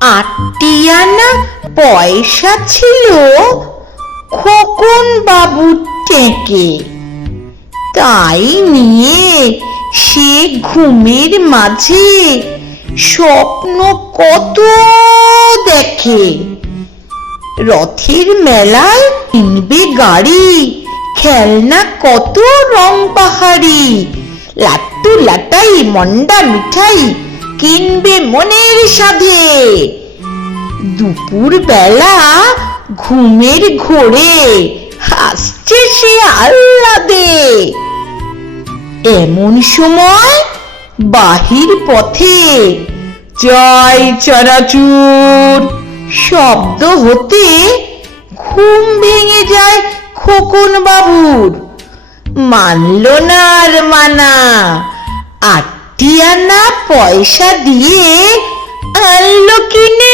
আটটি আনা পয়সা ছিল খোকন বাবুর টেকে তাই নিয়ে সে ঘুমের মাঝে স্বপ্ন কত দেখে। রথের মেলায় কিনবে গাড়ি, খেলনা কত রং পাহাড়ি, লাট্টু লাটাই, মন্ডা মিঠাই কিনবে মনের সাধে। দুপুর বেলা ঘুমের ঘোরে হাসছে সে আহ্লাদে। এমন সময় বাহির পথে জয় চানাচুর শব্দ হতে ঘুম ভেঙে যায় খোকন বাবুর মানল না আর মানা। আটটি আনা পয়সা দিয়ে আনলো কিনে